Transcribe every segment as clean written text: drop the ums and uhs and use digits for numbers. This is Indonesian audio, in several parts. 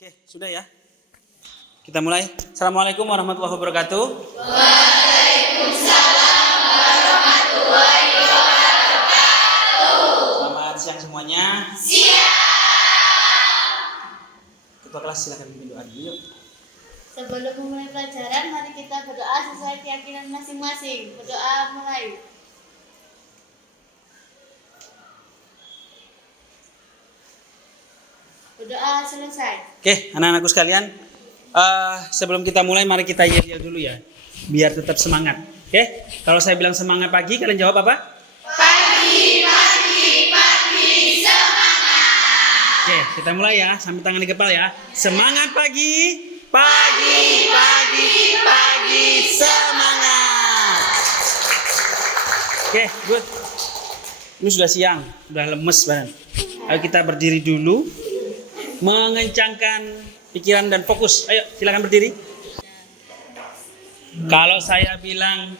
Oke, sudah ya. Kita mulai. Assalamualaikum warahmatullahi wabarakatuh. Waalaikumsalam warahmatullahi wabarakatuh. Selamat siang semuanya. Siap. Ketua kelas silakan pimpin doa dulu yuk. Sebelum memulai pelajaran, mari kita berdoa sesuai keyakinan masing-masing. Berdoa mulai. Berdoa selesai. Oke, anak-anakku sekalian. Sebelum kita mulai, mari kita yel-yel dulu ya. Biar tetap semangat. Oke, kalau saya bilang semangat pagi, kalian jawab apa? Pagi, semangat. Oke, kita mulai ya. Sambil tangan di kepala ya. Semangat pagi. Pagi, semangat. Oke, good. Ini sudah siang, sudah lemes banget. Ayo kita berdiri dulu. Mengencangkan pikiran dan fokus. Ayo, silakan berdiri. Kalau saya bilang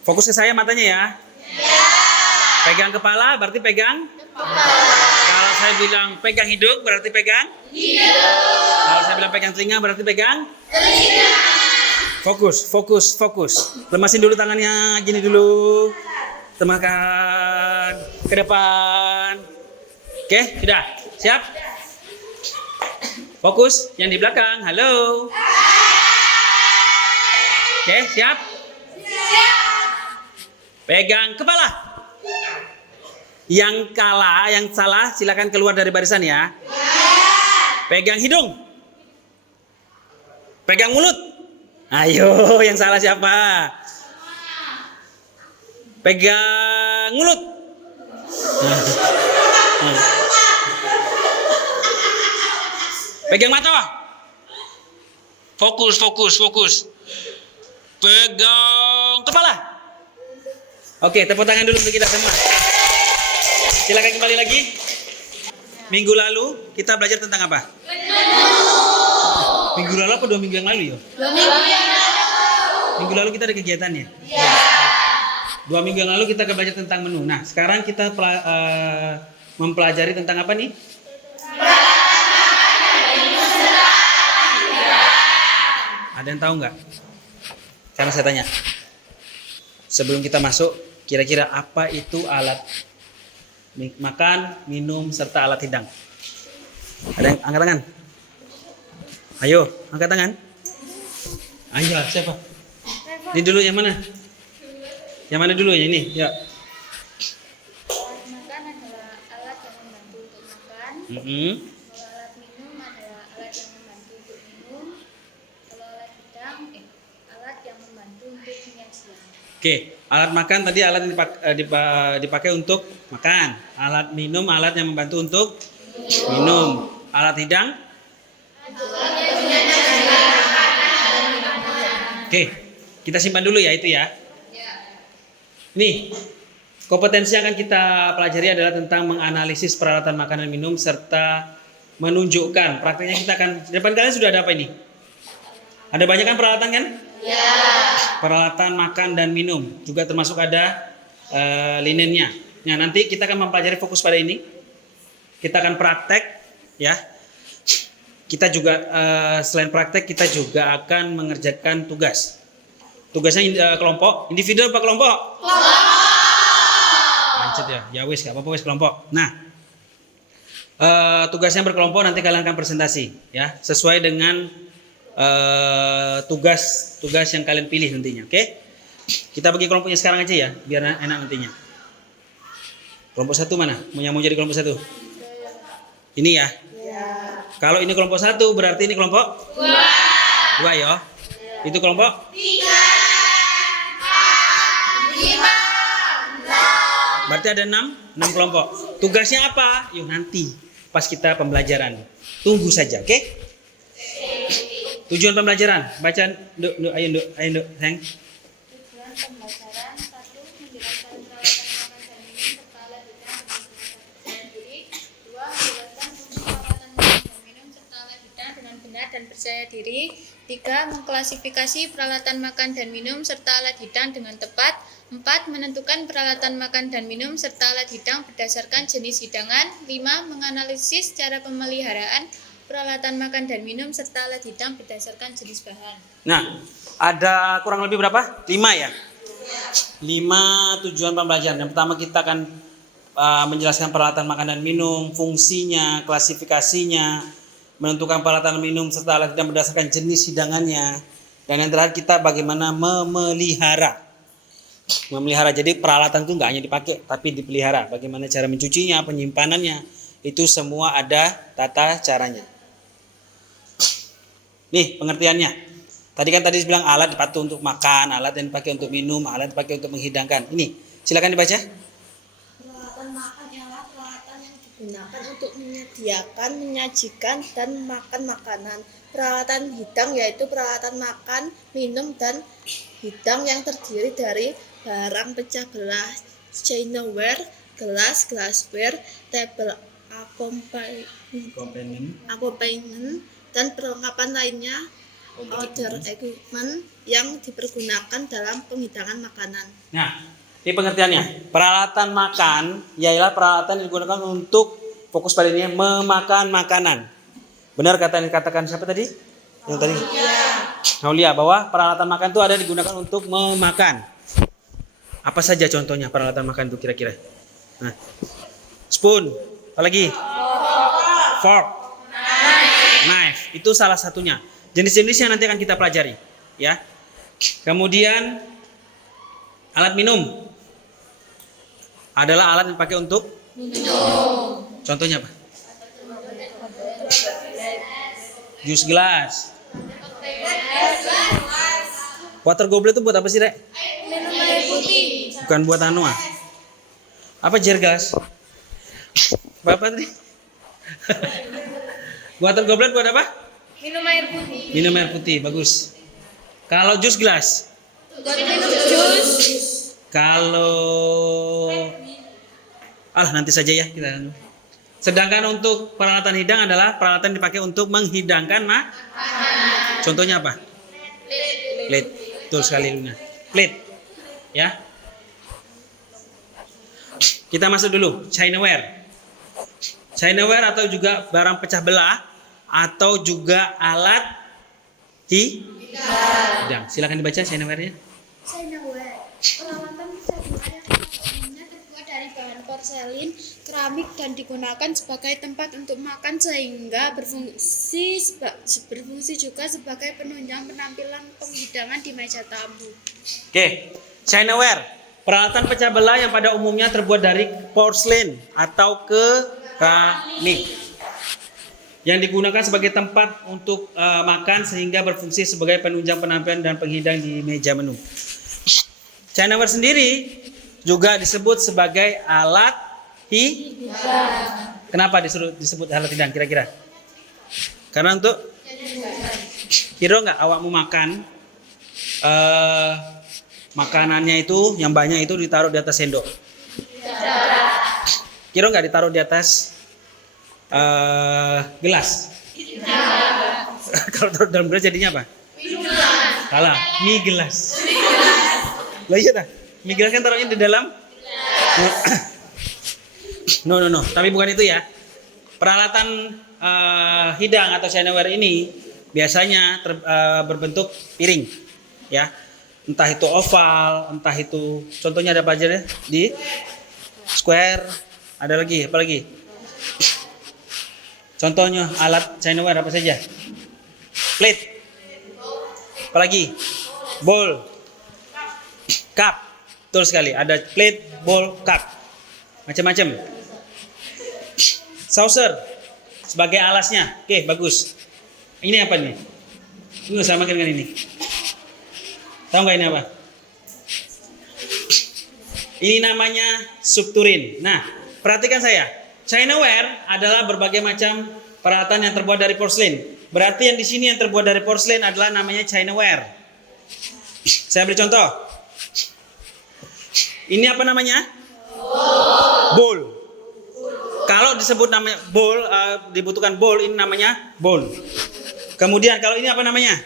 fokus ke saya matanya ya. Pegang kepala berarti pegang. Kalau saya bilang pegang hidung berarti pegang. Kalau saya bilang pegang telinga berarti pegang. Fokus. Lemasin dulu tangannya gini dulu. Temakan ke depan. Oke, sudah. Siap? Fokus yang di belakang. Halo. Oke, siap? Pegang kepala. Yang kalah, yang salah silakan keluar dari barisan ya. Pegang hidung. Pegang mulut. Ayo, yang salah siapa? Pegang mulut. Pegang mata. Fokus. Pegang kepala. Oke, tepuk tangan dulu untuk kita semua. Silakan kembali lagi. Minggu lalu kita belajar tentang apa? Minggu lalu apa 2 minggu yang lalu ya? 2 minggu yang lalu. Minggu lalu kita ada kegiatannya. 2 minggu yang lalu kita belajar tentang menu. Nah, sekarang kita mempelajari tentang apa nih? Ada yang tahu nggak? Sekarang saya tanya. Sebelum kita masuk, kira-kira apa itu alat makan, minum, serta alat hidang? Ada yang angkat tangan? Ayo, angkat tangan. Ayo, siapa? Ini dulu yang mana? Yang mana dulu ya ini? Ya. Alat makan adalah alat yang membantu untuk makan. Kalau alat minum adalah alat yang membantu untuk minum. Kalau alat hidang, alat yang membantu untuk menyajikan. Oke, alat makan tadi alat yang dipakai untuk makan. Alat minum, alat yang membantu untuk minum. Alat hidang? Oke, kita simpan dulu ya itu ya. Nih, kompetensi yang akan kita pelajari adalah tentang menganalisis peralatan makan dan minum serta menunjukkan. Prakteknya kita akan, di depan kalian sudah ada apa ini? Ada banyak kan peralatan kan? Peralatan makan dan minum, juga termasuk ada linennya. Nah, nanti kita akan mempelajari fokus pada ini. Kita akan praktek ya. Kita juga selain praktek kita juga akan mengerjakan tugas. Tugasnya kelompok, individu apa kelompok? Lanjut ya. Ya wis, enggak apa-apa wis kelompok. Nah, tugasnya berkelompok nanti kalian akan presentasi ya, sesuai dengan tugas yang kalian pilih nantinya, oke? Kita bagi kelompoknya sekarang aja ya, biar enak nantinya. Kelompok 1 mana? Yang mau jadi kelompok 1? Ini ya? Kalau ini kelompok 1 berarti ini kelompok? 2 ya? Itu kelompok? 3, 4, 5, 6. Berarti ada 6 kelompok. Tugasnya apa? Yuk nanti pas kita pembelajaran. Tunggu saja, oke? Tujuan pembelajaran, baca ayo Nduk, sayang. Tujuan pembelajaran 1. Menjelaskan peralatan makan dan minum serta alat hidang dengan benar dan percaya diri. 2. Menjelaskan fungsi peralatan makan dan minum serta alat hidang dengan benar dan percaya diri. 3. Mengklasifikasi peralatan makan dan minum serta alat hidang dengan tepat. 4. Menentukan peralatan makan dan minum serta alat hidang berdasarkan jenis hidangan. 5. Menganalisis cara pemeliharaan. peralatan makan dan minum, serta alat hitam berdasarkan jenis bahan. Nah, ada kurang lebih berapa? 5 ya? 5 tujuan pembelajaran. Yang pertama kita akan menjelaskan peralatan makan dan minum, fungsinya, klasifikasinya, menentukan peralatan minum serta alat hitam berdasarkan jenis hidangannya. Dan yang terakhir kita bagaimana memelihara. Memelihara, jadi peralatan itu nggak hanya dipakai tapi dipelihara. Bagaimana cara mencucinya, penyimpanannya, itu semua ada tata caranya. Nih pengertiannya. Tadi bilang alat dipakai untuk makan, alat yang dipakai untuk minum, alat dipakai untuk menghidangkan. Ini silakan dibaca. Peralatan makan ialah peralatan yang digunakan untuk menyediakan, menyajikan, dan makan makanan. Peralatan hidang yaitu peralatan makan, minum, dan hidang yang terdiri dari barang pecah belah, chinaware, gelas, glassware, table accompaniment, dan perlengkapan lainnya, outdoor equipment yang dipergunakan dalam penghidangan makanan. Nah, ini pengertiannya. Peralatan makan ialah peralatan yang digunakan untuk fokus pada ini memakan makanan. Benar kata yang dikatakan siapa tadi? Yang tadi? Aulia, bahwa peralatan makan itu ada digunakan untuk memakan. Apa saja contohnya peralatan makan itu kira-kira? Nah, spoon, apa lagi? Fork, knife. Itu salah satunya. Jenis-jenis yang nanti akan kita pelajari, ya. Kemudian alat minum adalah alat yang dipakai untuk minum. Contohnya apa? Jus gelas. Water goblet itu buat apa sih, Rek? Minum air putih. Bukan buat anu ah. Apa jar gelas? Bapak tadi. Water goblet buat apa? Minum air putih. Minum air putih, bagus. Kalau jus gelas? Buat minum jus. Kalau nanti saja ya kita. Sedangkan untuk peralatan hidang adalah peralatan dipakai untuk menghidangkan makanan. Contohnya apa? Plate. Betul sekali Luna. Plate. Ya. Kita masuk dulu Chinaware. Chinaware atau juga barang pecah belah atau juga alat hidang. Silakan dibaca Chinaware-nya. Chinaware, peralatan pecah belah yang umumnya terbuat dari bahan porselin, keramik, dan digunakan sebagai tempat untuk makan sehingga berfungsi juga sebagai penunjang penampilan penghidangan di meja tamu. Oke, Chinaware, peralatan pecah belah yang pada umumnya terbuat dari porselin atau keramik yang digunakan sebagai tempat untuk makan sehingga berfungsi sebagai penunjang penampilan dan penghidang di meja menu. Chinaware sendiri juga disebut sebagai alat hidang. Kenapa disebut alat hidang kira-kira? Karena untuk kira nggak awakmu makan makanannya itu yang banyak itu ditaruh di atas sendok. Kira nggak ditaruh di atas gelas? Kalau taruh dalam gelas jadinya apa? Salah, mie gelas. Lah iya dah. Mie gelas kan taruhnya di dalam. No. Tapi bukan itu ya. Peralatan hidang atau Chinaware ini biasanya berbentuk piring, ya. Entah itu oval, entah itu contohnya ada apa aja deh? Di square, ada lagi, apa lagi? Contohnya alat Chinaware apa saja? Plate. Apa lagi? Bowl. Cup. Betul sekali, ada plate, bowl, cup. Macam-macam. Saucer sebagai alasnya. Oke, bagus. Ini apa nih? Ini sama dengan ini. Tahu nggak ini apa? Ini namanya subturin. Nah, perhatikan saya. Chinaware adalah berbagai macam peralatan yang terbuat dari porselin. Berarti yang di sini yang terbuat dari porselin adalah namanya Chinaware. Saya beri contoh. Ini apa namanya? Bowl. Kalau disebut namanya bowl, dibutuhkan bowl, ini namanya bowl. Kemudian kalau ini apa namanya?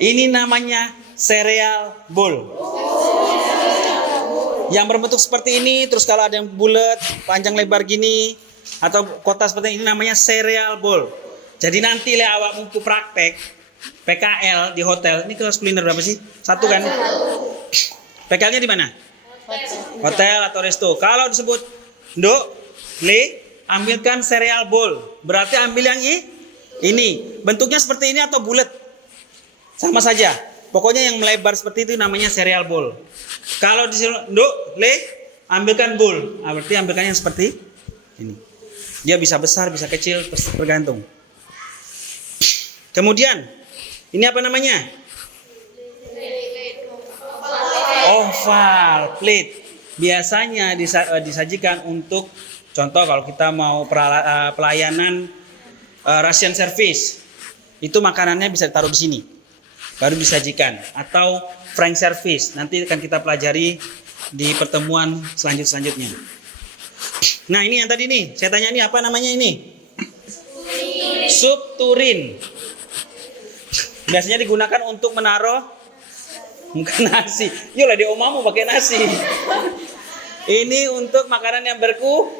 Ini namanya cereal bowl. yang berbentuk seperti ini, terus kalau ada yang bulat, panjang lebar gini, atau kotak seperti ini namanya cereal bowl. Jadi nanti le awak mau praktek PKL di hotel, ini kelas kuliner berapa sih? 1 kan? PKL-nya di mana? Hotel atau resto. Kalau disebut, Nduk, Le, ambilkan cereal bowl. Berarti ambil yang ini. Bentuknya seperti ini atau bulat? Sama saja. Pokoknya yang melebar seperti itu namanya cereal bowl. Kalau disuruh, Nduk, Le, ambilkan bowl. Nah, berarti ambilkan yang seperti ini. Dia bisa besar, bisa kecil, tergantung. Kemudian, ini apa namanya? Oval plate. Biasanya disajikan untuk contoh kalau kita mau pelayanan ration service. Itu makanannya bisa ditaruh di sini. Baru disajikan, atau frank service. Nanti akan kita pelajari di pertemuan selanjutnya. Nah, ini yang tadi nih, saya tanya ini apa namanya ini? Sup turin. Biasanya digunakan untuk menaruh bukan nasi. Yolah di omamu pakai nasi. Ini untuk makanan yang berkuah.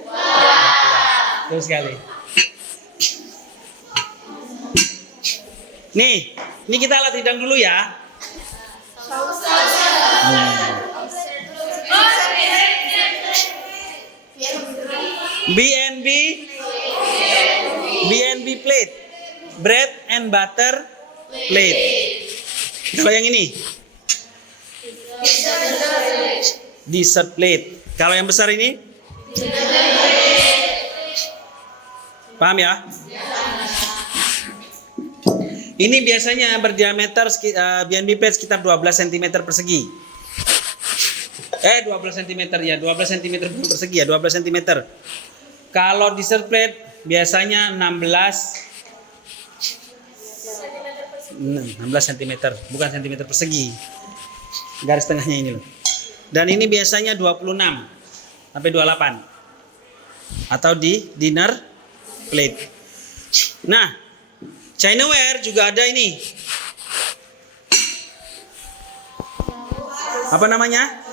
Terus sekali. Nih, ini kita alat hidang dulu ya. BNB plate, bread and butter plate. Kalau yang ini, dessert plate. Kalau yang besar ini, paham ya? Ini biasanya berdiameter BNB plate sekitar 12 cm persegi. 12 cm ya, 12 cm persegi ya, 12 cm. Kalau dessert plate biasanya 16 cm, bukan cm persegi. Garis tengahnya ini loh. Dan ini biasanya 26 sampai 28. Atau di dinner plate. Nah, Chinaware juga ada ini. Apa namanya?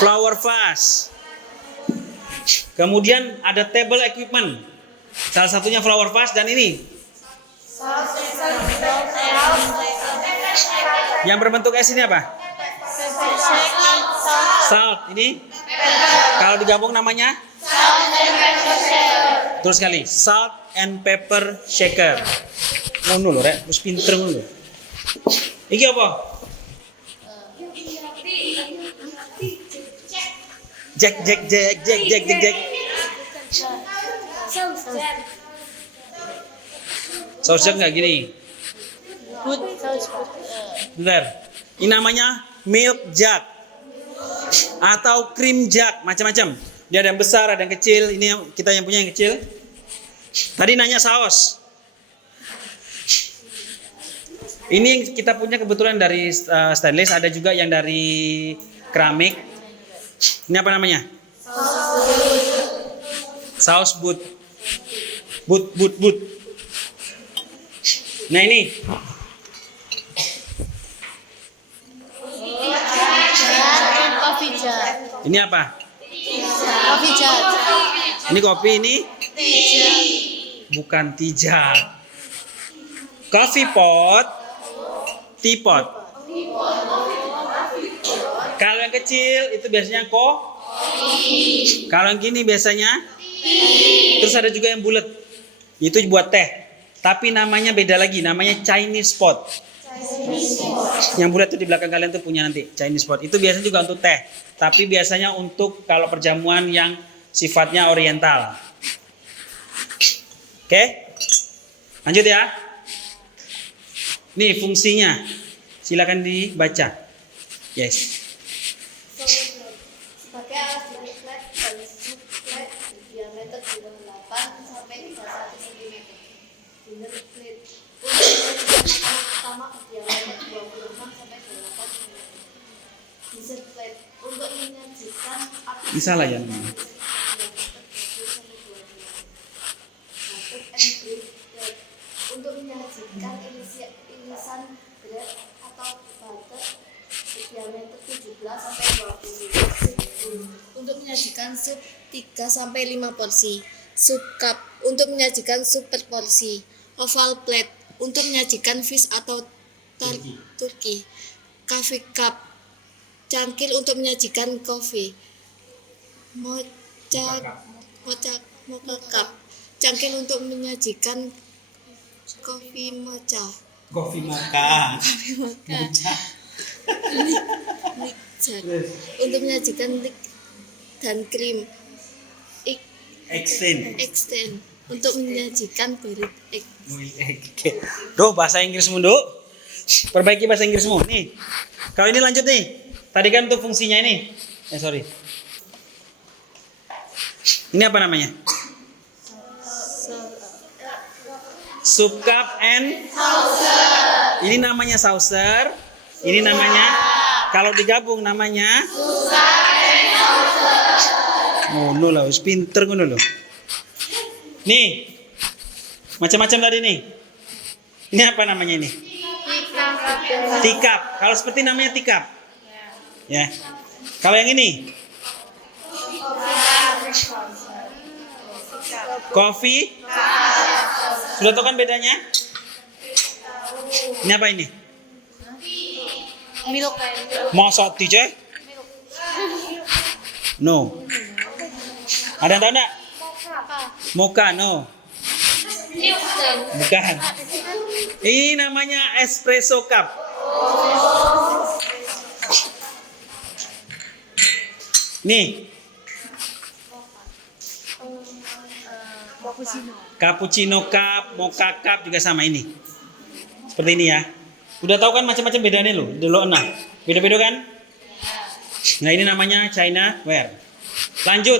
Flower vase. Kemudian ada table equipment. Salah satunya flower vase dan ini. Yang berbentuk es ini apa? Salt. Ini? Kalau digabung namanya? Terus sekali. Salt and pepper shaker. Ngono lho rek, wis pinter ngono. Iki apa? Jack. Saus jack nggak gini? Bentar. Ini namanya milk jug atau cream jug, macam-macam. Dia ada yang besar, ada yang kecil. Ini kita yang punya yang kecil. Tadi nanya saus. Ini yang kita punya kebetulan dari stainless, ada juga yang dari keramik. Ini apa namanya? Saus but. Nah ini. Coffee jar. Ini apa? Coffee jar. Ini kopi, ini? Bukan tijak. Coffee pot. Teapot. Kalau yang kecil itu biasanya kalau yang gini biasanya terus ada juga yang bulat. Itu buat teh. Tapi namanya beda lagi, namanya Chinese pot. Yang bulat itu di belakang kalian tuh punya nanti Chinese pot. Itu biasanya juga untuk teh. Tapi biasanya untuk kalau perjamuan yang sifatnya oriental. Oke? Lanjut ya. Nih fungsinya, silakan dibaca. Yes. Sebagai alat dinding flat dan sup flat diameter 28 sampai 31 cm. Dinner plate untuk makanan utama berdiameter 26 sampai 28 cm. Dessert plate untuk menyajikan Bisa lah ya. untuk menyajikan irisan bread atau butter berdiameter 17 sampai 20 cm. untuk menyajikan sup 3 sampai 5 porsi. Sup cup untuk menyajikan sup per porsi. Oval plate untuk menyajikan fish atau turki. Coffee cup cangkir untuk menyajikan kopi. Mocha cup cangkir untuk menyajikan kopi mocha. Kopi mocha. Milk jug untuk menyajikan milk dan krim. Extend untuk menyajikan boiled egg. Oke. Duh, bahasa Inggrismu, Duk. Perbaiki bahasa Inggrismu. Nih. Kalau ini lanjut nih. Tadi kan untuk fungsinya ini. Sorry. Ini apa namanya? Soup cup and saucer. Ini namanya saucer. Ini namanya kalau digabung namanya ngono lah, wis pinter ngono lho. Nih. Macam-macam tadi nih. Ini apa namanya ini? Teacup. Kalau seperti namanya teacup. Ya. Kalau yang ini? Coffee. Sudah tahu kan bedanya? Ini apa ini? Milk. Masa tije? No. Ada yang tahu enggak? Mocha, no. Bukan. Ini namanya espresso cup. Nih. Cappuccino cup, mocha cup juga sama ini. Seperti ini ya. Udah tahu kan macam-macam bedanya loh. Dulu nah. Beda-beda kan? Nah, ini namanya China ware. Lanjut.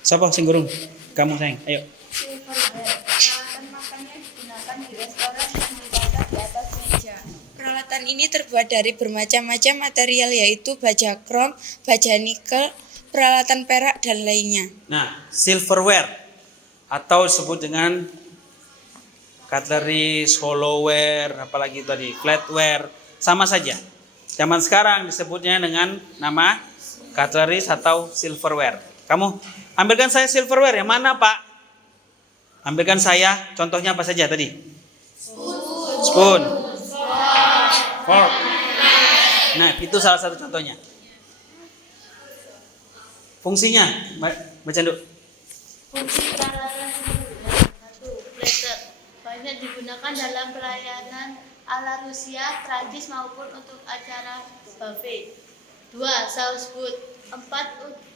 Siapa sing gurung? Kamu sayang. Ayo. Peralatan makannya digunakan di restoran dan diletakkan di atas meja. Peralatan ini terbuat dari bermacam-macam material yaitu baja krom, baja nikel, peralatan perak, dan lainnya. Nah, silverware atau disebut dengan cutlery, hollowware, apalagi tadi flatware, sama saja. Zaman sekarang disebutnya dengan nama cutlery atau silverware. Kamu ambilkan saya silverware yang mana, Pak? Ambilkan saya, contohnya apa saja tadi? Spoon. Fork. Nah, itu salah satu contohnya. Fungsinya, baca dulu. Fungsi peralatan satu, platter banyak digunakan dalam pelayanan ala Rusia, Prancis maupun untuk acara buffet. 2. Saus boot. 4.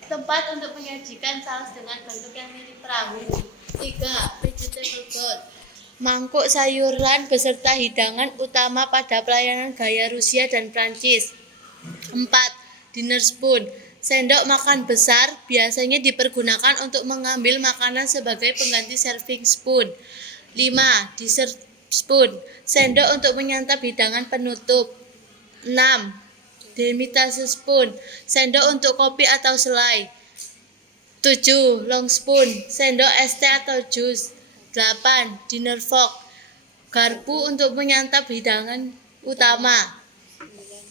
Tempat untuk menyajikan saus dengan bentuk yang mirip perahu. 3. Vegetable bowl. Mangkuk sayuran beserta hidangan utama pada pelayanan gaya Rusia dan Prancis. 4. Dinner spoon. Sendok makan besar biasanya dipergunakan untuk mengambil makanan sebagai pengganti serving spoon. 5. Dessert spoon. Sendok untuk menyantap hidangan penutup. 6. Demitasse spoon. Sendok untuk kopi atau selai. 7. Long spoon. Sendok es teh atau jus. 8. Dinner fork. Garpu untuk menyantap hidangan utama.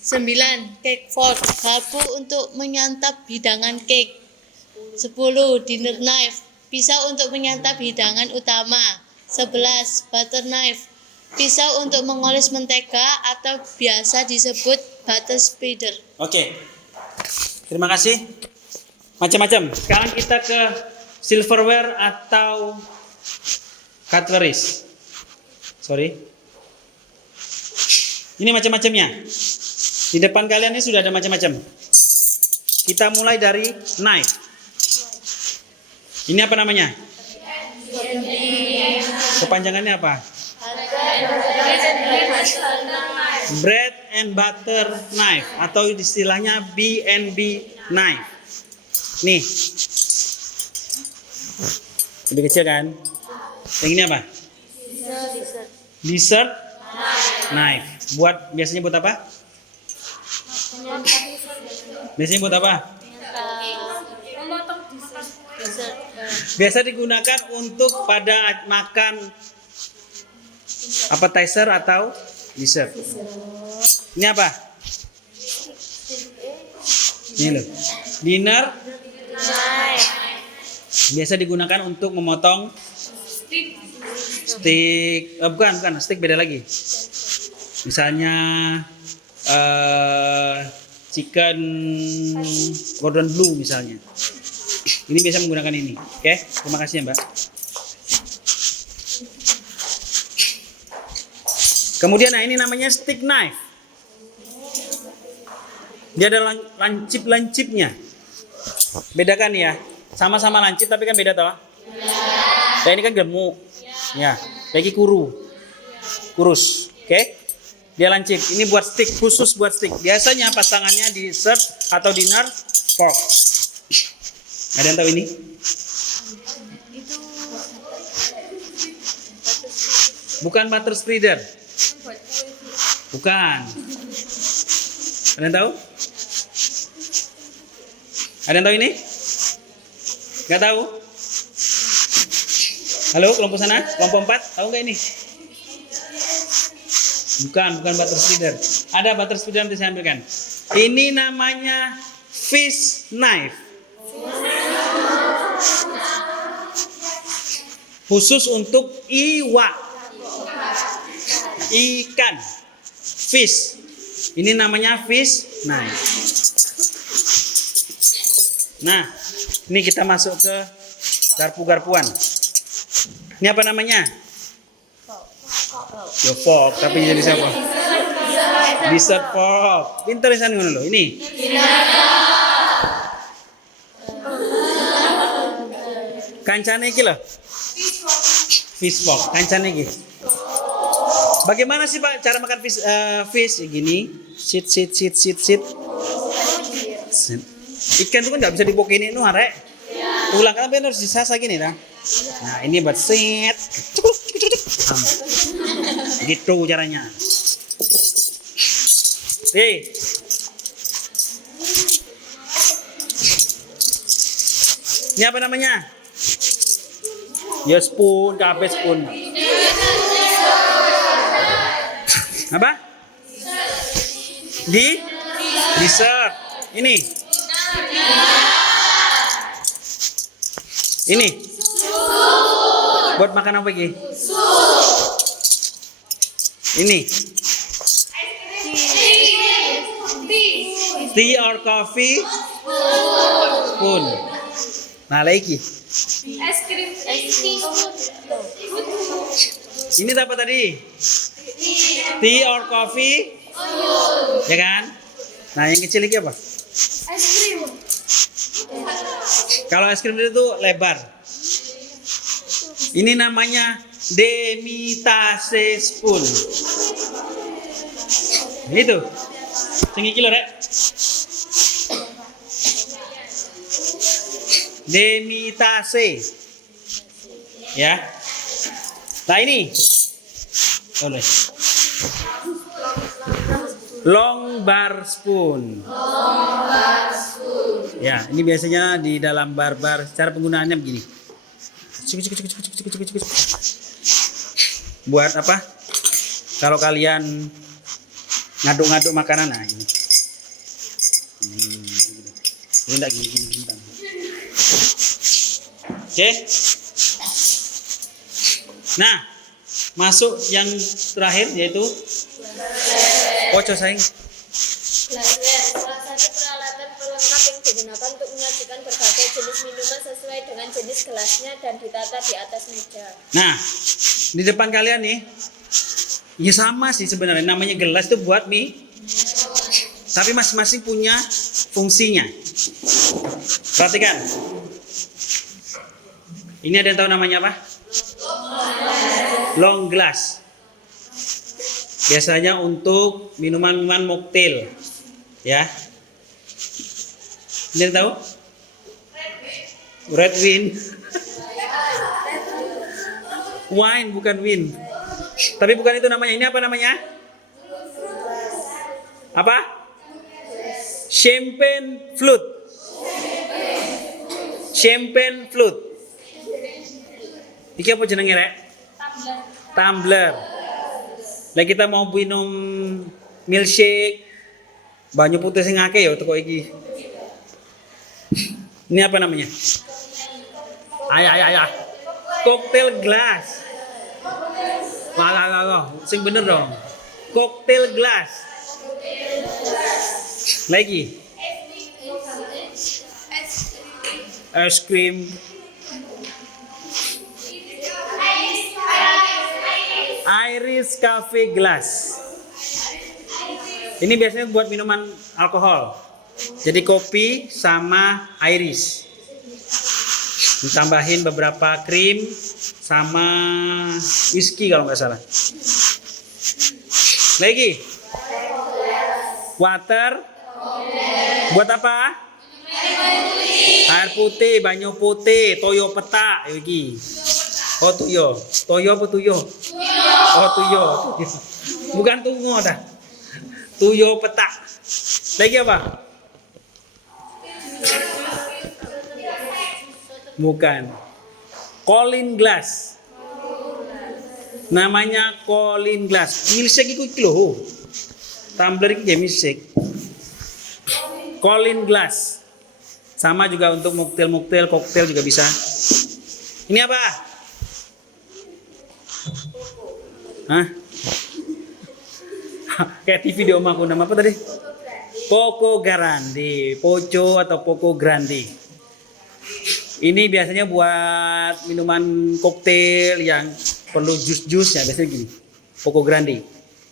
9. Cake fork. Garpu untuk menyantap hidangan cake. 10. Dinner knife. Pisau untuk menyantap hidangan utama. 11. Butter knife. Pisau untuk mengoles mentega atau biasa disebut butter spreader. Oke. Terima kasih. Macam-macam. Sekarang kita ke silverware atau cutleries. Sorry. Ini macam-macamnya. Di depan kalian ini sudah ada macam-macam. Kita mulai dari knife. Ini apa namanya? Kepanjangannya apa? Bread and butter knife atau istilahnya B&B knife. Nih. Lebih kecil kan? Yang ini apa? Dessert knife. Biasanya buat apa? Biasanya buat apa? Biasa digunakan untuk pada makan appetizer atau dessert. Ini apa? Ini loh. Dinner biasa digunakan untuk memotong steak. Bukan, steak beda lagi. Misalnya chicken Gordon Blue misalnya. Ini biasa menggunakan ini. Oke, terima kasih ya Mbak. Kemudian nah ini namanya stick knife. Dia ada lancip-lancipnya. Bedakan ya. Sama-sama lancip tapi kan beda toh. Nah ini kan gemuk. Ya, lagi kurus. Oke. Dia lancip. Ini buat stick, khusus buat stick. Biasanya pasangannya di dessert atau dinner fork. Ada yang tahu ini? Bukan butter spreader. Bukan. Ada yang tahu? Ada yang tahu ini? Gak tahu? Halo, kelompok sana? Kelompok 4? Tahu nggak ini? Bukan butter spreader. Ada butter spreader nanti saya ambilkan. Ini namanya fish knife. Khusus untuk iwak. Ikan. Fish. Ini namanya fish knife. Nah, ini kita masuk ke garpu-garpuan. Ini apa namanya? Yo fork, tapi jadi siapa? Dessert fork. Pintar di sana loh. Ini. Kancane iki loh. Fish fork, kancane iki. Bagaimana sih Pak cara makan fish? Gini, sit. Ikan itu kan nggak bisa dipokinin nu arek. Tulang kan harus disasa gini dah. Nah ini buat set. Gitu caranya. Ini apa namanya? Ya spoon, kabeh spoon. Apa? Dessert. Ini. Ini. Buat makan apa lagi? Ini. Tea or coffee? Spoon. Nah, lagi. Ini apa tadi? Tea or coffee? Ya kan? Nah, yang kecil ini apa? Kalau es krim itu lebar. Ini namanya demi-tasse spoon. Itu. Sing iki lho, Rek. Demi-tasse. Ya. Nah, ini. Boleh. Long bar spoon. Ya, ini biasanya di dalam bar-bar. Cara penggunaannya begini. Buat apa? Kalau kalian ngaduk-ngaduk makanan, nah ini. Ini enggak gini. Oke. Nah, masuk yang terakhir yaitu Ojo sayang. Glassware, salah satu peralatan pelengkap yang digunakan untuk menyajikan berbagai jenis minuman sesuai dengan jenis gelasnya dan ditata di atas meja. Nah, di depan kalian nih, ya sama sih sebenarnya. Namanya gelas itu buat mie, tapi masing-masing punya fungsinya. Perhatikan. Ini ada yang tahu namanya apa? Long glass. Biasanya untuk minuman-minuman mocktail, ya. Ini tahu? Red wine. Wine bukan wine. Tapi bukan itu namanya. Ini apa namanya? Apa? Champagne flute. Champagne flute. Iki apa jenenge, Rek? Tumbler. Lah kita mau minum milkshake, banyu putih sing akeh ya teko iki. Ini apa namanya? Ayah. Cocktail glass. Wah. Sing bener dong. Cocktail glass. Lagi. Es krim. Iris Cafe Glass. Ini biasanya buat minuman alkohol. Jadi kopi sama iris. Ditambahin beberapa krim sama whisky kalau nggak salah. Lagi. Water. Buat apa? Air putih, banyu putih, toyo peta, iki. Oh tuyo. Toyo apa tuyo? Oh tuyo. Bukan tungo dah. Tuyo peta. Lagi apa? Bukan. Colin glass. Namanya Colin glass. Milkshake itu loh. Tumbler iki milkshake. Colin glass. Sama juga untuk muktil, koktail juga bisa. Ini apa? Hah? Kayak TV di omahku, nama apa tadi? Poco Grande, Poco atau Poco Grande. Ini biasanya buat minuman koktail yang perlu jus-jus ya, biasanya gini. Poco Grande,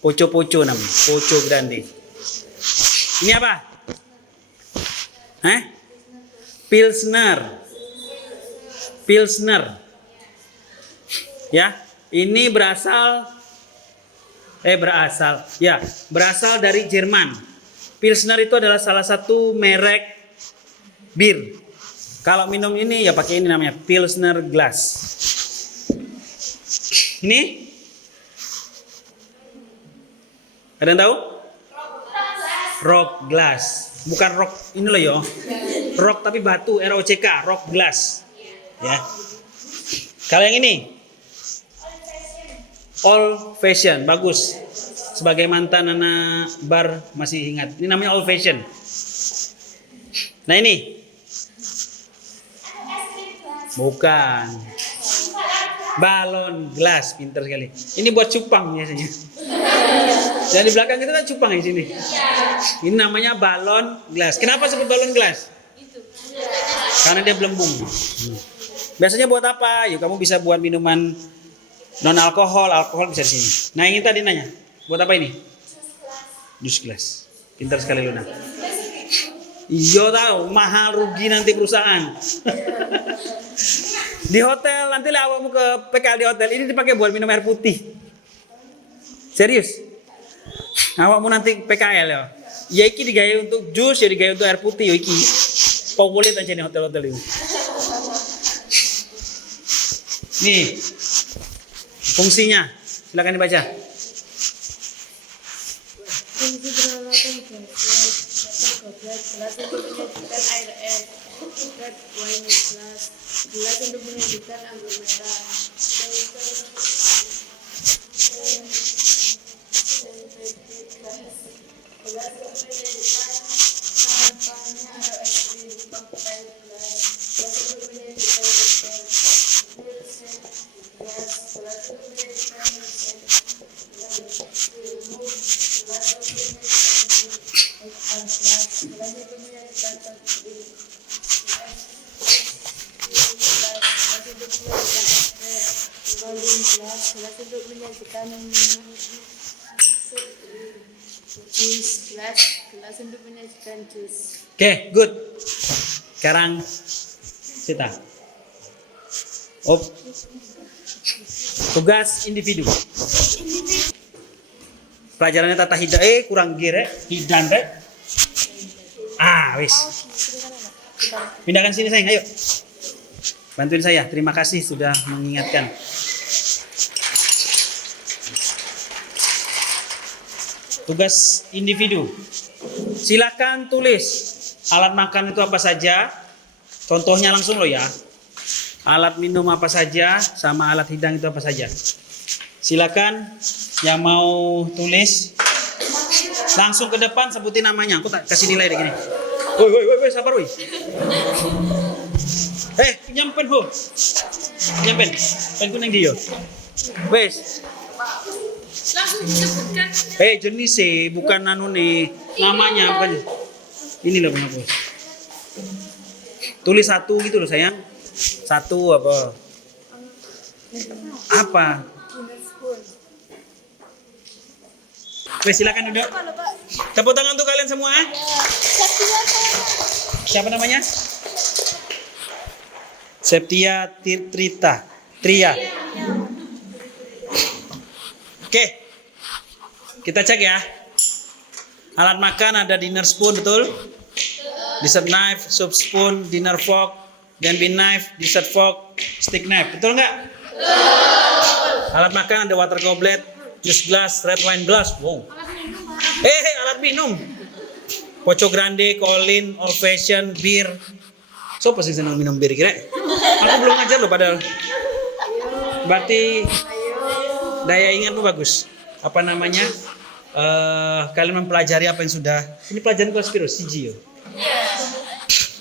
Poco namanya, Poco Grande. Ini apa? Hah? Pilsner. Ya, ini berasal dari Jerman. Pilsner itu adalah salah satu merek bir. Kalau minum ini ya pakai ini namanya Pilsner Glass. Ini? Ada yang tahu? Rock Glass. Bukan rock ini loh yo. Rock tapi batu, ROCK, Rock Glass. Ya. Kalau yang ini? Old Fashion, bagus. Sebagai mantan anak bar masih ingat. Ini namanya Old Fashion. Nah ini? Bukan. Balon glass, pintar sekali. Ini buat cupang biasanya. Dan di belakang itu kan cupang di sini. Ini namanya balon glass. Kenapa sebut balon glass? Karena dia belembung. Biasanya buat apa? Yuk kamu bisa buat minuman non alkohol bisa di sini. Nah ini tadi nanya, buat apa ini? Jus glass. Pintar sekali Luna. Iya tahu, mahal rugi nanti perusahaan. Di hotel nanti lah awakmu ke PKL di hotel ini dipakai buat minum air putih. Serius? Awakmu nanti PKL ya. Ya iki digaya untuk jus, ya digaya untuk air putih ya iki. Populer aja nih hotel-hotel ini. Nih. Fungsinya, silakan dibaca. Fungsi peralatan gelas untuk menyajikan air es, red wine glass, gelas untuk menyajikan anggur merah, gelas untuk menyajikan champagne atau es krim, cocktail glass, gelas untuk menyajikan cocktail, glass untuk menyajikan gelas untuk menyajikan jus, gelas untuk menyajikan jus. Oke, good. Sekarang Sita. Tugas individu. Pelajarannya tata hidan. Kurang gire, hidan deh. Wis. Pindahkan sini sayang, ayo. Bantuin saya. Terima kasih sudah mengingatkan. Tugas individu. Silakan tulis alat makan itu apa saja. Contohnya langsung loh ya. Alat minum apa saja sama alat hidang itu apa saja. Silakan yang mau tulis langsung ke depan sebutin namanya. Aku tak kasih nilai deh gini. Woi, sabar woi. Nyampen ho. Nyampen. Pen kuning dia. Wes. Jenis sih, bukan anu nih. Namanya apa? Ini loh Bang Bos. Tulis 1 gitu loh sayang. 1 apa? Apa? Wes silakan duduk. Tepuk tangan untuk kalian semua. Siapa namanya? Septia Tria. Oke. Kita cek ya. Alat makan ada dinner spoon, betul? Dessert knife, soup spoon, dinner fork, Gambit knife, dessert fork, stick knife. Betul nggak? Alat makan ada water goblet, juice glass, red wine glass. Wow. Alat minum. Poco grande, Colin, old fashion, bir. So pasti senang minum bir kira. Aku belum ngajar loh padahal. Berarti daya ingatmu bagus. Apa namanya? Kalian mempelajari apa yang sudah. Ini pelajaran kelas piro? Siji yo.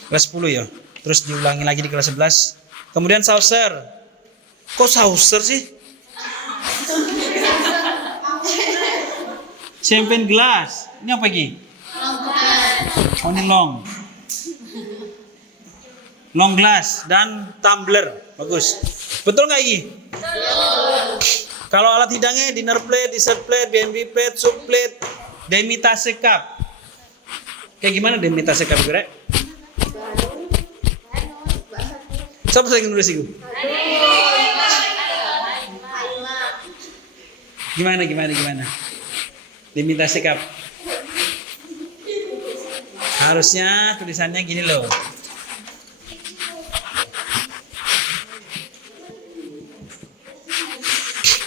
Kelas 10 ya. Terus diulangi lagi di kelas 11. Kemudian saucer. Kok saucer sih? Champagne glass. Ini apa lagi? Oh, ini long glass dan tumbler. Bagus. Betul nggak Iki? Kalau alat hidangnya dinner plate, dessert plate, B&B plate, soup plate, demitase cup. Kayak gimana demitase cup kira? Siapa lagi nulis itu? Gimana? Demitase cup. Harusnya tulisannya gini loh.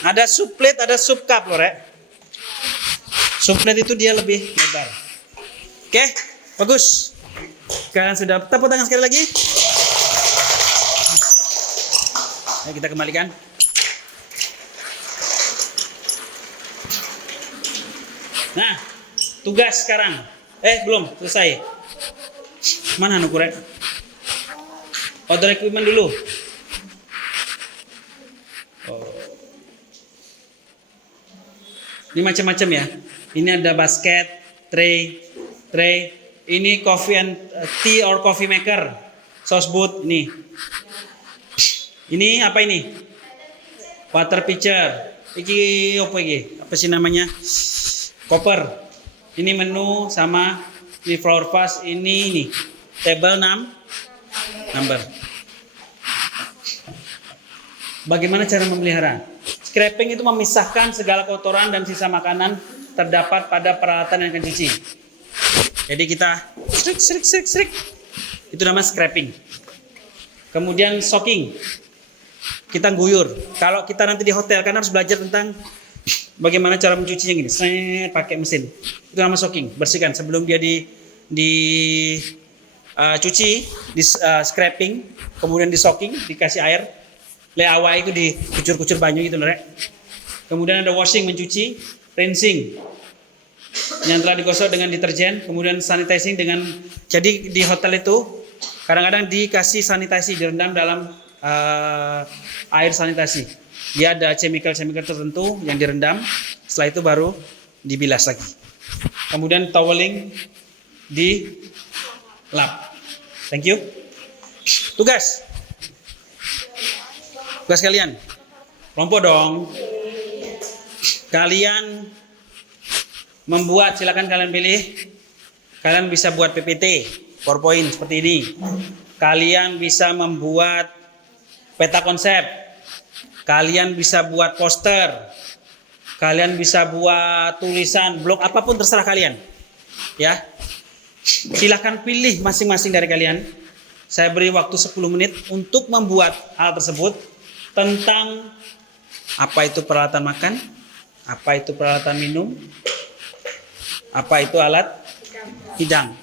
Ada soup plate, ada soup cup loh, Rek. Soup plate itu dia lebih lebar. Oke, bagus. Kalian sudah tepuk tangan sekali lagi. Ayo kita kembalikan. Nah, tugas sekarang. Belum selesai. Mana anu Rek? Outdoor equipment dulu. Ini macam-macam ya. Ini ada basket, tray. Ini coffee and tea or coffee maker. Sauce booth ini. Ini apa ini? Water pitcher. Iki apa iki? Apa sih namanya? Koper. Ini menu sama ini flower vase, ini table number. Bagaimana cara memelihara? Scraping itu memisahkan segala kotoran dan sisa makanan terdapat pada peralatan yang akan dicuci. Jadi kita serik. Itu namanya scraping. Kemudian soaking. Kita guyur. Kalau kita nanti di hotel kan harus belajar tentang bagaimana cara mencucinya gini. Pakai mesin. Itu namanya soaking. Bersihkan sebelum dia cuci, di scraping, kemudian di soaking, dikasih air. Awal itu dikucur-kucur banyu gitu loh, Rek. Kemudian ada washing, mencuci, rinsing yang telah digosok dengan deterjen, kemudian sanitizing dengan, jadi di hotel itu kadang-kadang dikasih sanitasi, direndam dalam air sanitasi. Dia ada chemical tertentu yang direndam, setelah itu baru dibilas lagi. Kemudian toweling di lap. Thank you. Tugas kalian, kelompok dong. Kalian membuat, silakan kalian pilih. Kalian bisa buat PPT, PowerPoint seperti ini. Kalian bisa membuat peta konsep. Kalian bisa buat poster. Kalian bisa buat tulisan, blog, apapun terserah kalian. Ya. Silakan pilih masing-masing dari kalian. Saya beri waktu 10 menit untuk membuat hal tersebut. Tentang apa itu peralatan makan, apa itu peralatan minum, apa itu alat hidang.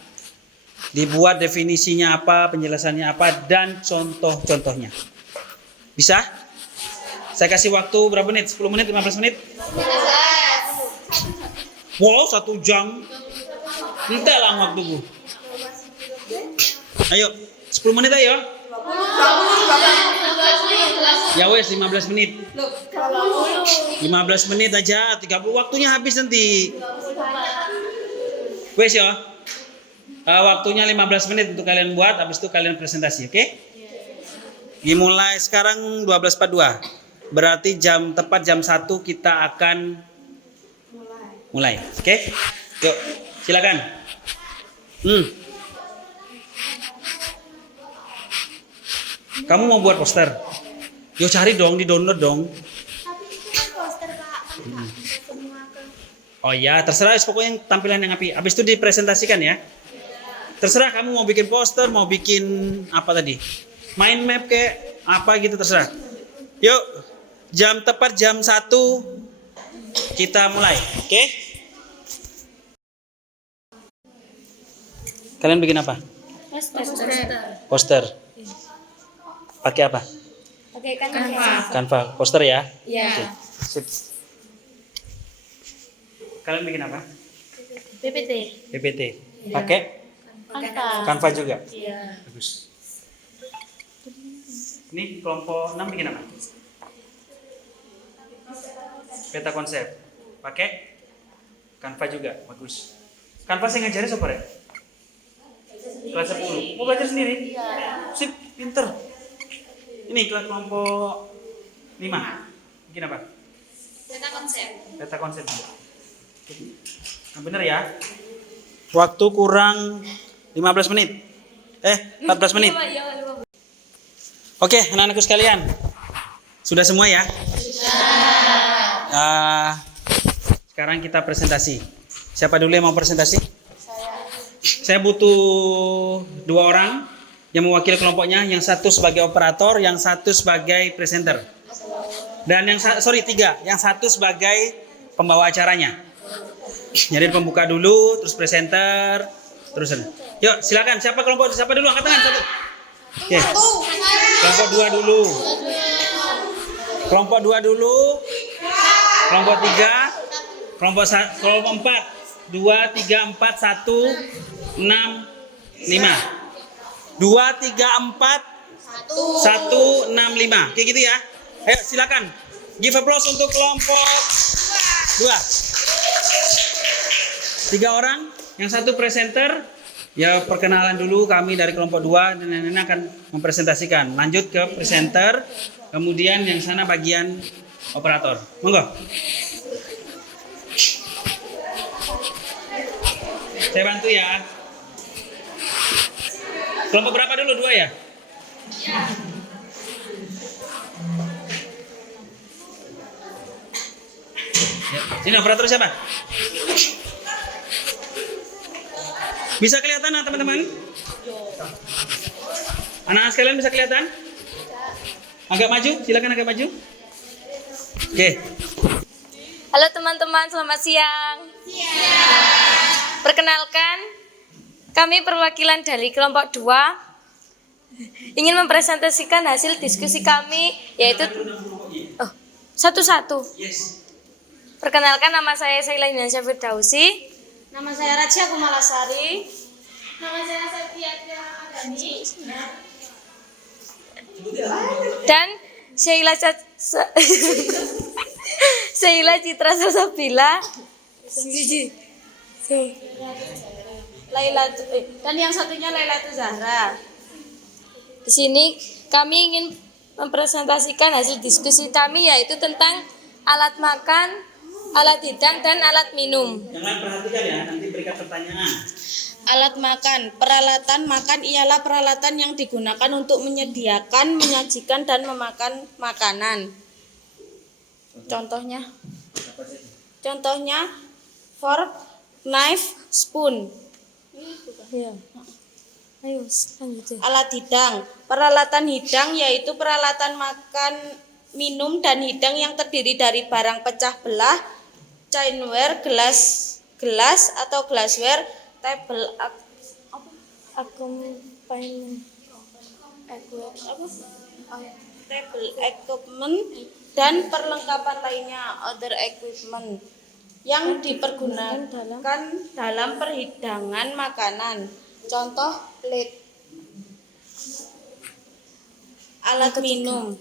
Dibuat definisinya apa, penjelasannya apa, dan contoh-contohnya. Bisa? Saya kasih waktu berapa menit? 10 menit, 15 menit? Wow, 1 jam. Entah lah waktuku. Ayo, 10 menit ayo. Ya wes 15 menit. 15 menit aja, 30 waktunya habis nanti. Wes ya. Waktunya 15 menit untuk kalian buat, habis itu kalian presentasi, oke? Dimulai sekarang 12.42. Berarti tepat jam 1 kita akan mulai. Oke? Yuk, silakan. Kamu mau buat poster? Yuk cari dong, di-download dong. Oh ya, terserah pokoknya tampilan yang api. Habis itu dipresentasikan ya. Terserah kamu mau bikin poster, mau bikin apa tadi? Mind map kayak apa gitu terserah. Yuk, tepat jam 1 kita mulai, oke? Kalian bikin apa? Poster. Pakai apa? Pakai Canva. Poster ya? Iya. Oke. Sip. Kalian bikin apa? PPT. Pakai Canva juga. Iya. Bagus. Ini kelompok 6 bikin apa? Peta konsep. Pakai Canva juga. Bagus. Canva saya ngajarin siapa ya? Kelas 10. Mau belajar sendiri? Sip, pinter. Ini kelas kelompok 5. Bikin apa? Peta konsep. Nah, bener ya. Waktu kurang 15 menit. 14 menit. Oke, anak-anakku sekalian. Sudah semua ya? Sekarang kita presentasi. Siapa dulu yang mau presentasi? Saya butuh 2 orang yang mewakili kelompoknya. Yang satu sebagai operator, yang satu sebagai presenter. Dan yang 3, yang satu sebagai pembawa acaranya. Jadi pembuka dulu, terus presenter, terus. Yuk, silakan. Siapa dulu? Angkat tangan satu. Oke. Kelompok 2 dulu. Kelompok 2 dulu. Kelompok 3. Kelompok 4. 2, 3, 4, 1, 6, 5. 2, 3, 4, 1, 6, 5. Oke gitu ya. Ayo silakan. Give applause untuk kelompok 2. 3 orang. Yang satu presenter. Ya perkenalan dulu, kami dari kelompok 2 dan ini akan mempresentasikan. Lanjut ke presenter, kemudian yang sana bagian operator. Monggo. Saya bantu ya. Kelompok berapa dulu? 2 ya? Sini operator siapa? Bisa kelihatan teman-teman? Anak-anak sekalian bisa kelihatan? Agak maju, silakan agak maju. Oke. Halo teman-teman, selamat siang. Perkenalkan, kami perwakilan dari kelompok 2 ingin mempresentasikan hasil diskusi kami, yaitu satu-satu. Perkenalkan, nama saya Saila Indonesia Firdausi. Nama saya Raja Kumalasari. Nama saya Septiatia Adani. Dan Sheila Citra Sasabila. Dan yang satunya Lailatul Zahra. Di sini kami ingin mempresentasikan hasil diskusi kami, yaitu tentang alat makan, alat hidang, dan alat minum. Yang lain perhatikan ya, nanti berikan pertanyaan. Alat makan. Peralatan makan ialah peralatan yang digunakan untuk menyediakan, menyajikan, dan memakan makanan. Contohnya fork, knife, spoon. Ayo, lanjut. Alat hidang. Peralatan hidang yaitu peralatan makan, minum, dan hidang yang terdiri dari barang pecah belah, chineware, gelas atau glassware, table equipment, dan perlengkapan lainnya, other equipment, yang dipergunakan dalam perhidangan makanan. Contoh plate. Alat minum.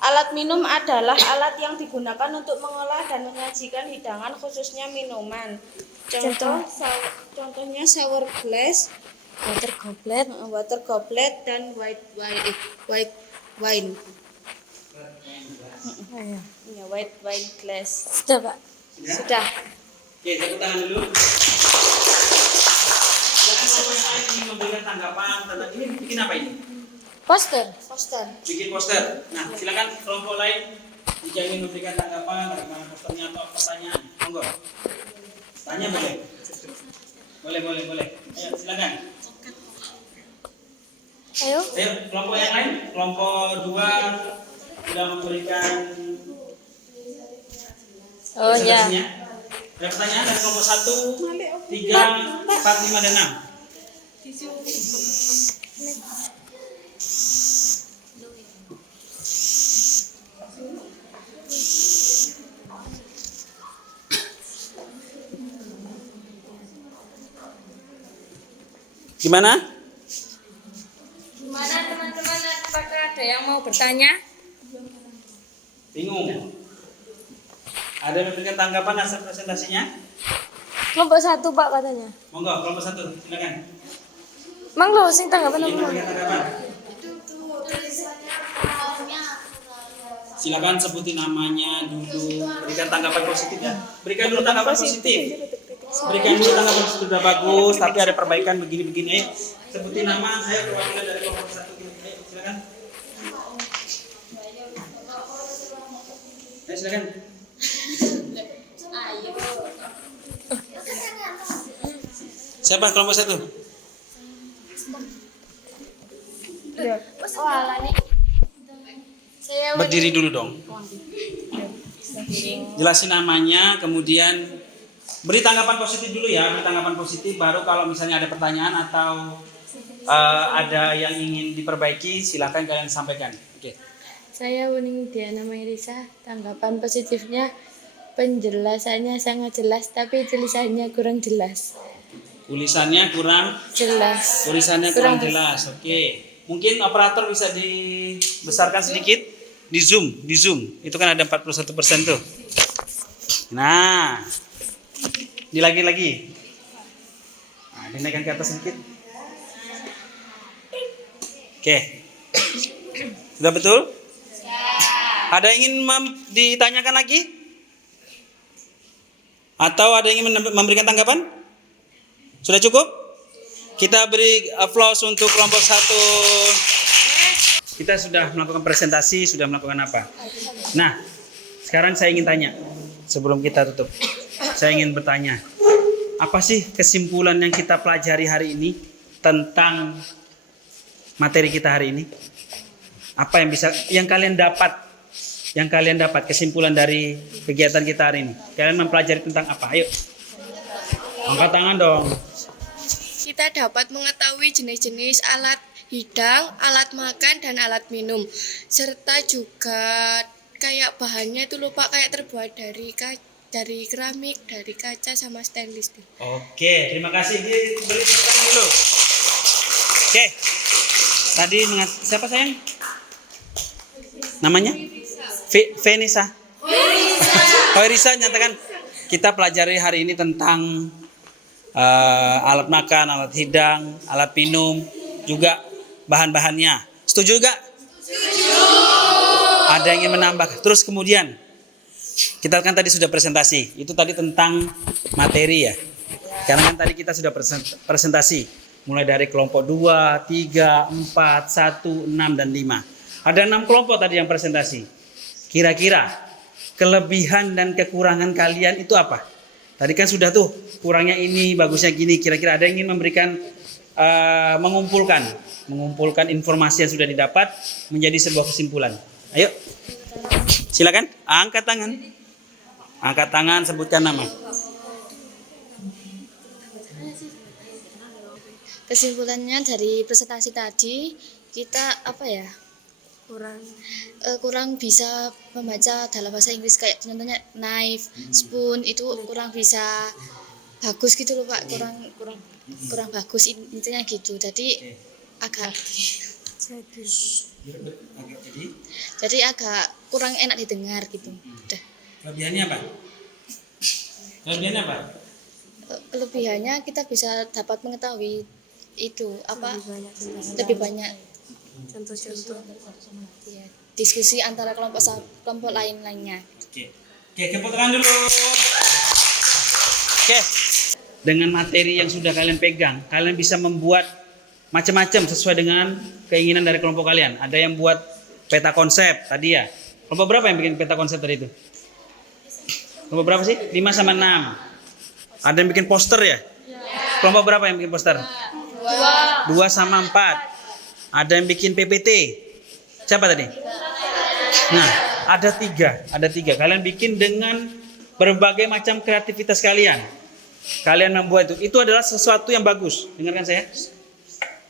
Alat minum adalah alat yang digunakan untuk mengolah dan menyajikan hidangan khususnya minuman. Contohnya shower glass, water goblet dan white wine. Ayo. Ya, white wine glass. Sudah, Pak. Sudah. Oke, tepuk tangan dulu. Silakan kelompok yang lain ingin memberikan tanggapan tentang ini bikin apa ini? Poster. Bikin poster. Nah, silakan kelompok lain jika ingin memberikan tanggapan bagaimana posternya atau pertanyaan. Monggo. Tanya boleh. Boleh. Ayo, silakan. Ayo. Ayo, kelompok yang lain, kelompok 2 sudah memberikan Oh ya. presentasinya. Ada pertanyaan dari kelompok 1, 3, 4, 5, dan 6. Gimana? Gimana teman-teman? Apakah ada yang mau bertanya? Bingung? Ada yang memberikan tanggapan hasil presentasinya? Kelompok 1 Pak katanya. Monggo, kelompok 1, silakan. Mang lo sing tanggapan Ingin apa? memberikan tanggapan? Silakan sebutin namanya dulu, berikan tanggapan positif ya. Berikan dulu tanggapan positif. Berikan dulu tanggapan positif sudah bagus, tapi ada perbaikan begini-begini. Ayo, sebutin nama, saya perwakilan dari kelompok 1. Ayo, silakan. Ayo, silakan. Siapa kelompok 1? Oh, ala nih. Saya Berdiri dulu dong. Jelasin namanya, kemudian beri tanggapan positif dulu ya. Beri tanggapan positif, baru kalau misalnya ada pertanyaan atau ada yang ingin diperbaiki, silakan kalian sampaikan. Oke. Saya Wuning Diana Mairisa. Tanggapan positifnya penjelasannya sangat jelas, tapi tulisannya kurang jelas. Tulisannya kurang jelas. Oke. Mungkin operator bisa dibesarkan sedikit di zoom. Itu kan ada 41% tuh. Nah. Ini lagi. Nah, dinaikkan ke atas sedikit. Oke. Sudah betul? Ada yang ingin ditanyakan lagi? Atau ada yang ingin memberikan tanggapan? Sudah cukup? Kita beri applause untuk kelompok 1. Kita sudah melakukan presentasi, sudah melakukan apa? Nah, sekarang saya ingin tanya sebelum kita tutup. Saya ingin bertanya, apa sih kesimpulan yang kita pelajari hari ini tentang materi kita hari ini? Apa yang kalian dapat? Yang kalian dapat kesimpulan dari kegiatan kita hari ini? Kalian mempelajari tentang apa? Ayo. Angkat tangan dong. Kita dapat mengetahui jenis-jenis alat hidang, alat makan, dan alat minum. Serta juga kayak bahannya itu lupa kayak terbuat dari keramik, dari kaca, sama stainless steel. Oke, terima kasih. Beri tepuk tangan dulu. Oke. Tadi siapa sayang? Namanya? Venisa. Oh, Risa nyatakan kita pelajari hari ini tentang alat makan, alat hidang, alat minum, juga bahan-bahannya. Setuju gak? Setuju. Ada yang ingin menambah. Terus kemudian kita kan tadi sudah presentasi. Itu tadi tentang materi ya. Karena kan tadi kita sudah presentasi. Mulai dari kelompok 2, 3, 4, 1, 6, dan 5. Ada 6 kelompok tadi yang presentasi. Kira-kira kelebihan dan kekurangan kalian itu apa? Tadi kan sudah tuh, kurangnya ini, bagusnya gini. Kira-kira ada yang ingin memberikan, mengumpulkan informasi yang sudah didapat menjadi sebuah kesimpulan. Ayo, silakan. Angkat tangan. Angkat tangan, sebutkan nama. Kesimpulannya dari presentasi tadi, kita kurang bisa membaca dalam bahasa Inggris, kayak contohnya knife, spoon itu kurang bisa bagus gitu loh Pak, kurang bagus intinya gitu. Jadi agak Jadi agak kurang enak didengar gitu. Udah. Kelebihannya apa? Kelebihannya apa? Kelebihannya kita bisa dapat mengetahui itu apa lebih banyak Contoh-contoh. ya, diskusi antara kelompok lainnya. Oke, tepuk tangan dulu. Oke, dengan materi yang sudah kalian pegang, kalian bisa membuat macam-macam sesuai dengan keinginan dari kelompok kalian. Ada yang buat peta konsep tadi ya. Kelompok berapa yang bikin peta konsep tadi itu? Kelompok berapa sih? 5 sama 6. Ada yang bikin poster ya? Kelompok berapa yang bikin poster? 2 sama 4. Ada yang bikin PPT. Siapa tadi? Nah, ada 3. Kalian bikin dengan berbagai macam kreativitas kalian. Kalian membuat itu. Itu adalah sesuatu yang bagus. Dengarkan saya.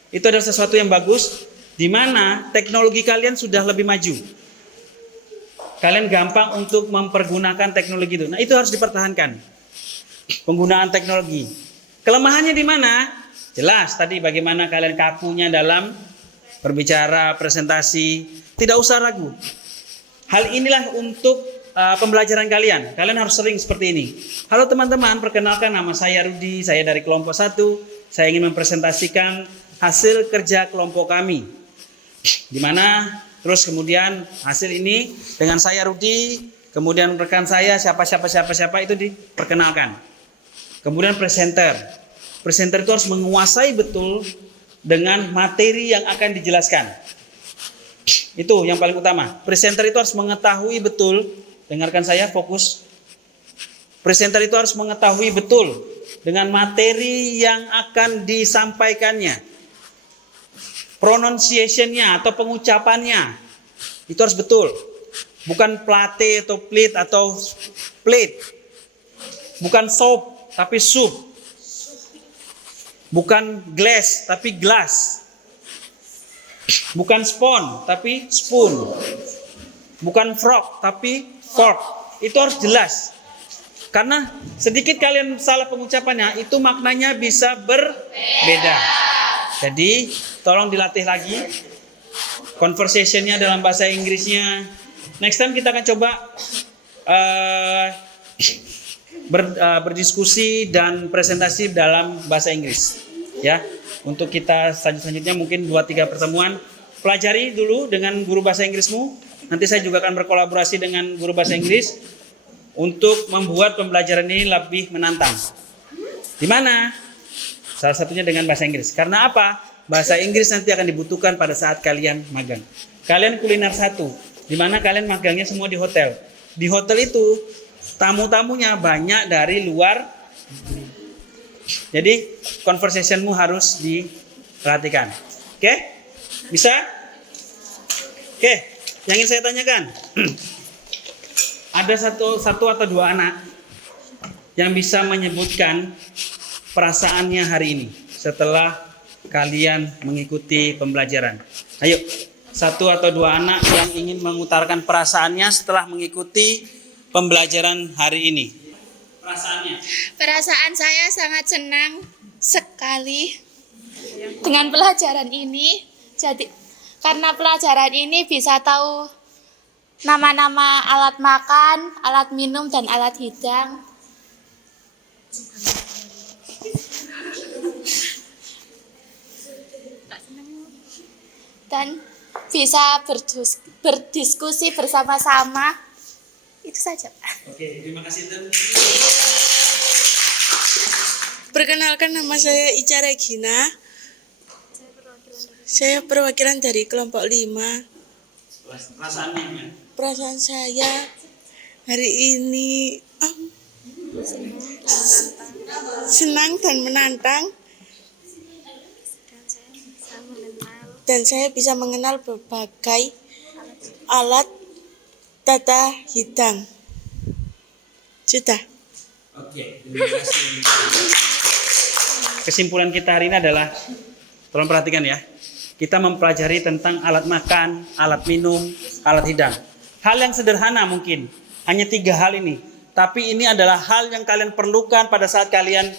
Itu adalah sesuatu yang bagus di mana teknologi kalian sudah lebih maju. Kalian gampang untuk mempergunakan teknologi itu. Nah, itu harus dipertahankan. Penggunaan teknologi. Kelemahannya di mana? Jelas tadi bagaimana kalian kakunya dalam berbicara, presentasi. Tidak usah ragu. Hal inilah untuk pembelajaran kalian. Kalian harus sering seperti ini. Halo teman-teman, perkenalkan nama saya Rudi. Saya dari kelompok 1. Saya ingin mempresentasikan hasil kerja kelompok kami. Di mana terus kemudian hasil ini dengan saya Rudi, kemudian rekan saya siapa itu diperkenalkan. Kemudian presenter. Presenter itu harus menguasai betul dengan materi yang akan dijelaskan. Itu yang paling utama. Presenter itu harus mengetahui betul, dengarkan saya fokus. Presenter itu harus mengetahui betul dengan materi yang akan disampaikannya. Pronunciation-nya atau pengucapannya itu harus betul. Bukan plate atau plate atau plate. Bukan soup tapi soup. Bukan glass tapi glass. Bukan spoon tapi spoon. Bukan fork tapi fork. Itu harus jelas. Karena sedikit kalian salah pengucapannya, itu maknanya bisa berbeda. Jadi tolong dilatih lagi conversation-nya dalam bahasa Inggrisnya. Next time kita akan coba berdiskusi dan presentasi dalam bahasa Inggris. Ya, untuk kita selanjutnya mungkin 2-3 pertemuan pelajari dulu dengan guru bahasa Inggrismu. Nanti saya juga akan berkolaborasi dengan guru bahasa Inggris untuk membuat pembelajaran ini lebih menantang. Di mana? Salah satunya dengan bahasa Inggris. Karena apa? Bahasa Inggris nanti akan dibutuhkan pada saat kalian magang. Kalian kuliner 1, di mana kalian magangnya semua di hotel. Di hotel itu tamu-tamunya banyak dari luar. Jadi conversationmu harus diperhatikan. Oke? Bisa? Oke, yang ingin saya tanyakan. Ada satu atau 2 anak yang bisa menyebutkan perasaannya hari ini setelah kalian mengikuti pembelajaran. Ayo, 1 atau 2 anak yang ingin mengutarakan perasaannya setelah mengikuti pembelajaran hari ini. Perasaannya. Perasaan saya sangat senang sekali dengan pelajaran ini. Jadi karena pelajaran ini bisa tahu nama-nama alat makan, alat minum, dan alat hidang. Dan bisa berdiskusi bersama-sama. Itu saja. Oke, terima kasih Ten. Perkenalkan, nama saya Ica Regina. Saya perwakilan dari kelompok 5. Perasaannya. Perasaan saya hari ini senang dan menantang. Dan saya bisa mengenal berbagai alat tata hidang. Sudah. Oke, terima kasih. Kesimpulan kita hari ini adalah, tolong perhatikan ya, kita mempelajari tentang alat makan, alat minum, alat hidang. Hal yang sederhana mungkin, hanya 3 hal ini. Tapi ini adalah hal yang kalian perlukan pada saat kalian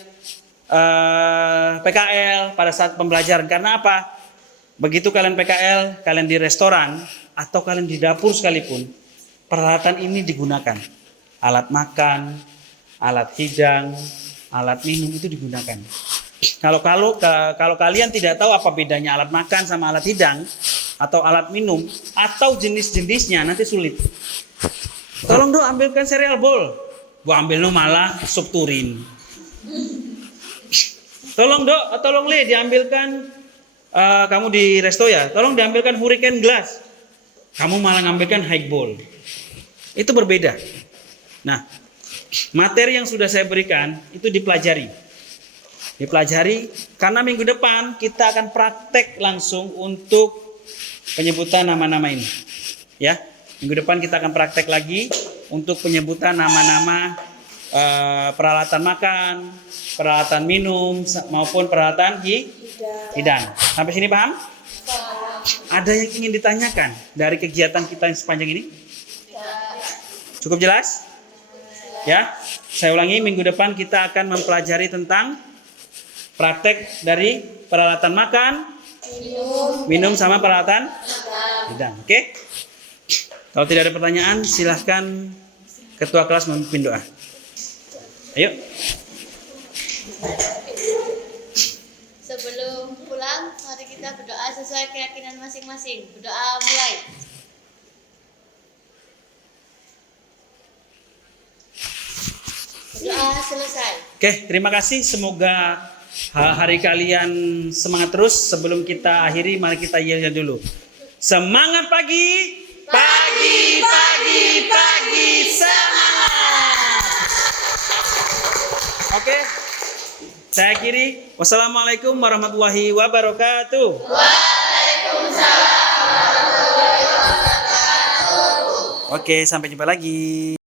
PKL, pada saat pembelajaran. Karena apa? begitu kalian PKL, kalian di restoran atau kalian di dapur sekalipun, peralatan ini digunakan. Alat makan, alat hidang, alat minum itu digunakan. Kalau kalian tidak tahu apa bedanya alat makan sama alat hidang atau alat minum atau jenis-jenisnya, nanti sulit. Tolong dong ambilkan cereal bowl. Gua ambil malah sup turin. Tolong Le diambilkan kamu di resto ya. Tolong diambilkan hurricane glass. Kamu malah ngambilkan high bowl. Itu berbeda. Nah, materi yang sudah saya berikan itu dipelajari. Karena minggu depan kita akan praktek langsung untuk penyebutan nama-nama ini. Ya. Minggu depan kita akan praktek lagi untuk penyebutan nama-nama peralatan makan, peralatan minum, maupun peralatan hidang. Sampai sini paham? Ada yang ingin ditanyakan dari kegiatan kita yang sepanjang ini? Cukup jelas? Ya, saya ulangi, minggu depan kita akan mempelajari tentang praktek dari peralatan makan, minum sama peralatan hidang. Oke? Kalau tidak ada pertanyaan, silahkan ketua kelas memimpin doa. Ayo. Sebelum pulang, mari kita berdoa sesuai keyakinan masing-masing. Berdoa mulai. Berdoa selesai. Oke, terima kasih. Semoga hari kalian semangat terus. Sebelum kita akhiri, mari kita yel-yel dulu. Semangat pagi. Pagi, semangat. Oke. Saya akhiri. Wassalamualaikum warahmatullahi wabarakatuh. Waalaikumsalam warahmatullahi wabarakatuh. Oke, sampai jumpa lagi.